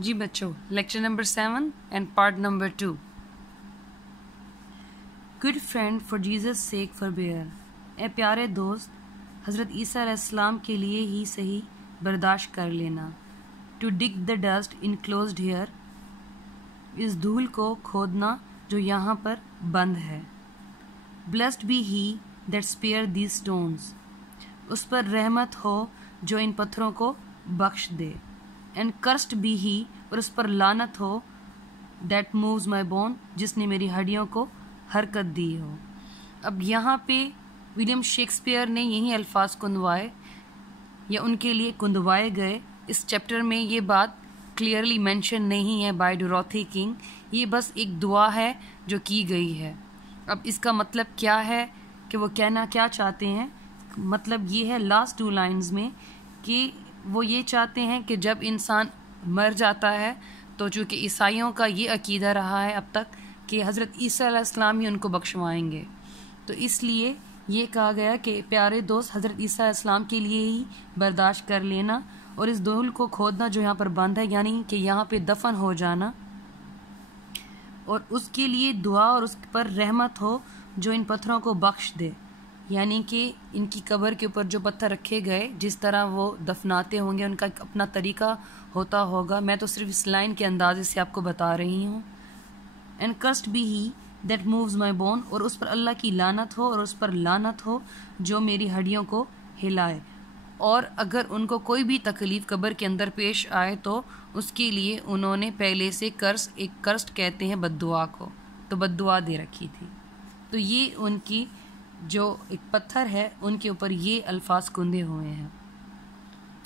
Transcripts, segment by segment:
جی بچوں، lecture number 7 and part number 2. Good friend for Jesus sake forbear. اے پیارے دوست، حضرت عیسیٰ علیہ السلام کے لیے ہی صحیح برداشت کر لینا. To dig the dust enclosed here, اس دھول کو کھودنا جو یہاں پر بند ہے. Blessed be he that spare these stones, اس پر رحمت ہو جو ان پتھروں کو بخش دے. اینڈ کرسڈ بی ہی، اور اس پر لعنت ہو دیٹ مووز مائی بون، جس نے میری ہڈیوں کو حرکت دی ہو. اب یہاں پہ ولیم شیکسپیئر نے یہی الفاظ کندوائے یا ان کے لیے کندوائے گئے. اس چیپٹر میں یہ بات کلیئرلی مینشن نہیں ہے بائی ڈوروتھی کنگ، یہ بس ایک دعا ہے جو کی گئی ہے. اب اس کا مطلب کیا ہے کہ وہ کہنا کیا چاہتے ہیں؟ مطلب یہ ہے لاسٹ 2 لائنز میں کہ وہ یہ چاہتے ہیں کہ جب انسان مر جاتا ہے تو چونکہ عیسائیوں کا یہ عقیدہ رہا ہے اب تک کہ حضرت عیسیٰ علیہ السلام ہی ان کو بخشوائیں گے، تو اس لیے یہ کہا گیا کہ پیارے دوست حضرت عیسیٰ علیہ السلام کے لیے ہی برداشت کر لینا اور اس دھول کو کھودنا جو یہاں پر بند ہے، یعنی کہ یہاں پہ دفن ہو جانا، اور اس کے لیے دعا اور اس پر رحمت ہو جو ان پتھروں کو بخش دے. یعنی کہ ان کی قبر کے اوپر جو پتھر رکھے گئے، جس طرح وہ دفناتے ہوں گے، ان کا ایک اپنا طریقہ ہوتا ہوگا. میں تو صرف اس لائن کے اندازے سے آپ کو بتا رہی ہوں. And cursed be he that moves my bone, اور اس پر اللہ کی لعنت ہو اور اس پر لعنت ہو جو میری ہڈیوں کو ہلائے. اور اگر ان کو کوئی بھی تکلیف قبر کے اندر پیش آئے تو اس کے لیے انہوں نے پہلے سے ایک کرسٹ کہتے ہیں بد دعا کو، تو بد دعا دے رکھی تھی. تو یہ ان کی جو ایک پتھر ہے ان کے اوپر یہ الفاظ کندے ہوئے ہیں.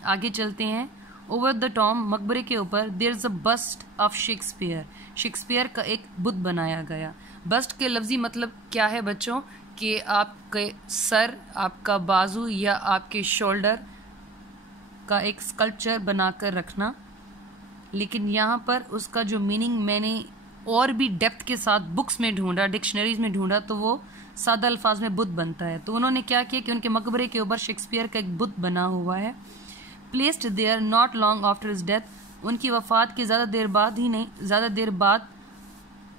آگے چلتے ہیں. اوور دا ٹام، مقبرے کے اوپر دیر از اے بسٹ آف شیکسپیئر، شیکسپیئر کا ایک بت بنایا گیا. بسٹ کے لفظی مطلب کیا ہے بچوں؟ کہ آپ کے سر، آپ کا بازو یا آپ کے شولڈر کا ایک اسکلپچر بنا کر رکھنا. لیکن یہاں پر اس کا جو میننگ میں نے اور بھی ڈیپتھ کے ساتھ بکس میں ڈھونڈا، ڈکشنریز میں ڈھونڈا، تو وہ سادہ الفاظ میں بت بنتا ہے. تو انہوں نے کیا کیا کہ ان کے مقبرے کے اوپر شیکسپیئر کا ایک بت بنا ہوا ہے. Placed there not long after his death, ان کی وفات کے زیادہ دیر بعد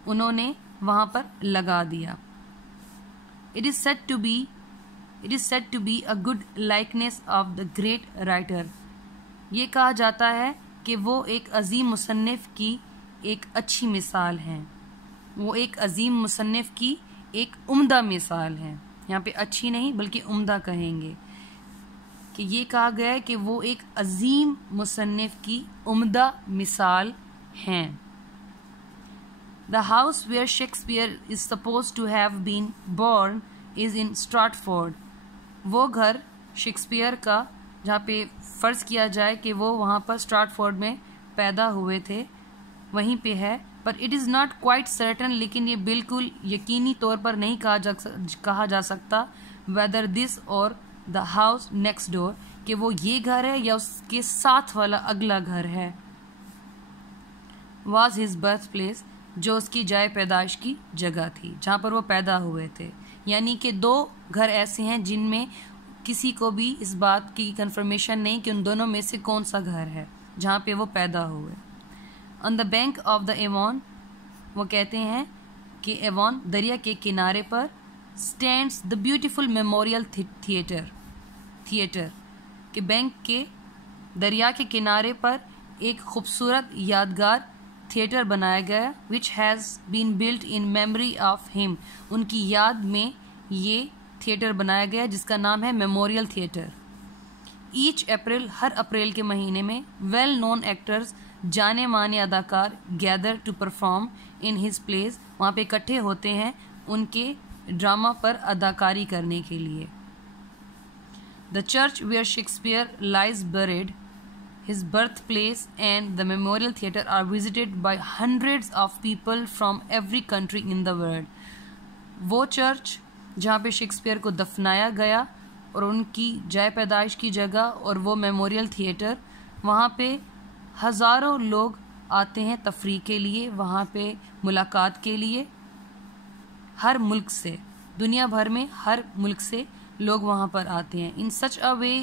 انہوں نے وہاں پر لگا دیا. It is said to be a good likeness of the great writer. یہ کہا جاتا ہے کہ وہ ایک عظیم مصنف کی ایک اچھی مثال ہیں. وہ ایک عظیم مصنف کی ایک عمدہ مثال ہے. یہاں پہ اچھی نہیں بلکہ عمدہ کہیں گے، کہ یہ کہا گیا ہے کہ وہ ایک عظیم مصنف کی عمدہ مثال ہیں. The house where Shakespeare is supposed to have been born is in Stratford. وہ گھر شیکسپیئر کا جہاں پہ فرض کیا جائے کہ وہ وہاں پر اسٹراٹفورڈ میں پیدا ہوئے تھے، وہیں پہ ہے. پر it is not quite certain, لیکن یہ بالکل یقینی طور پر نہیں کہا جا سکتا ویدر دس اور دا ہاؤس نیکسٹ ڈور، کہ وہ یہ گھر ہے یا اس کے ساتھ والا اگلا گھر ہے. واز ہز برتھ پلیس، جو اس کی جائے پیدائش کی جگہ تھی، جہاں پر وہ پیدا ہوئے تھے. یعنی کہ 2 گھر ایسے ہیں جن میں کسی کو بھی اس بات کی کنفرمیشن نہیں کہ ان دونوں میں سے کون سا گھر ہے جہاں پہ وہ پیدا ہوئے. آن دا بینک آف دا ایوان، وہ کہتے ہیں کہ ایوان دریا کے کنارے پر stands the beautiful memorial theatre, کہ بینک کے دریا کے کنارے پر ایک خوبصورت یادگار تھیٹر بنایا گیا، which has been built in memory of ہم، ان کی یاد میں یہ تھیٹر بنایا گیا جس کا نام ہے میموریل تھیٹر. ایچ اپریل، ہر اپریل کے مہینے میں ویل نون ایکٹرز، جانے مانے اداکار gather to perform in his plays, وہاں پہ اکٹھے ہوتے ہیں ان کے ڈرامہ پر اداکاری کرنے کے لیے. The church where Shakespeare lies buried, his birthplace and the memorial theatre are visited by hundreds of people from every country in the world. وہ چرچ جہاں پہ شیکسپیئر کو دفنایا گیا اور ان کی جائے پیدائش کی جگہ اور وہ میموریل تھیٹر، وہاں پہ ہزاروں لوگ آتے ہیں تفریح کے لیے، وہاں پہ ملاقات کے لیے، ہر ملک سے، دنیا بھر میں ہر ملک سے لوگ وہاں پر آتے ہیں. In such a way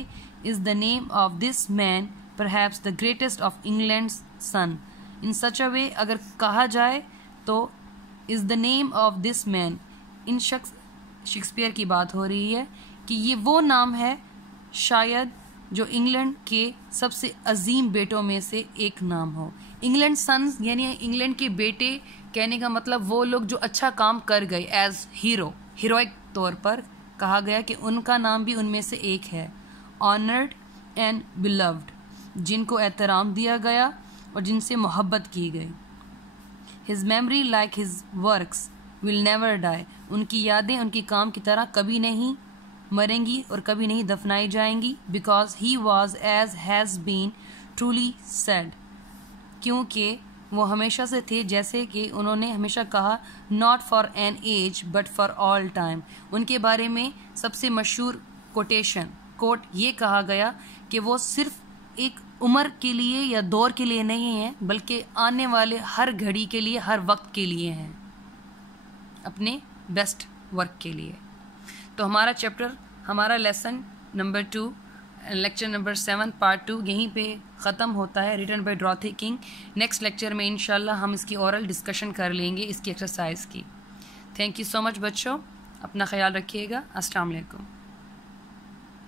is the name of this man perhaps the greatest of England's son. in such a way, اگر کہا جائے تو is the name of this man. ان شخص شیکسپیئر کی بات ہو رہی ہے کہ یہ وہ نام ہے شاید جو انگلینڈ کے سب سے عظیم بیٹوں میں سے ایک نام ہو. انگلینڈ سنز یعنی انگلینڈ کے بیٹے کہنے کا مطلب وہ لوگ جو اچھا کام کر گئے ایز ہیروئک طور پر کہا گیا کہ ان کا نام بھی ان میں سے ایک ہے. آنرڈ اینڈ بیلوڈ جن کو احترام دیا گیا اور جن سے محبت کی گئی. His memory like his works will never die ان کی یادیں ان کی کام کی طرح کبھی نہیں مریں گی اور کبھی نہیں دفنائی جائیں گی. Because he was as has been truly said کیونکہ وہ ہمیشہ سے تھے جیسے کہ انہوں نے ہمیشہ کہا not for an age but for all time. ان کے بارے میں سب سے مشہور کوٹ یہ کہا گیا کہ وہ صرف ایک عمر کے لیے یا دور کے لیے نہیں ہیں بلکہ آنے والے ہر گھڑی کے لیے ہر وقت کے لیے ہیں اپنے بیسٹ ورک کے لیے. تو ہمارا چیپٹر ہمارا lesson number 2 lecture number 7 part 2 یہیں پہ ختم ہوتا ہے. Written by Dorothy King. Next lecture میں انشاءاللہ ہم اس کی اورل ڈسکشن کر لیں گے اس کی ایکسرسائز کی. تھینک یو سو مچ بچوں, اپنا خیال رکھیے گا. السلام علیکم.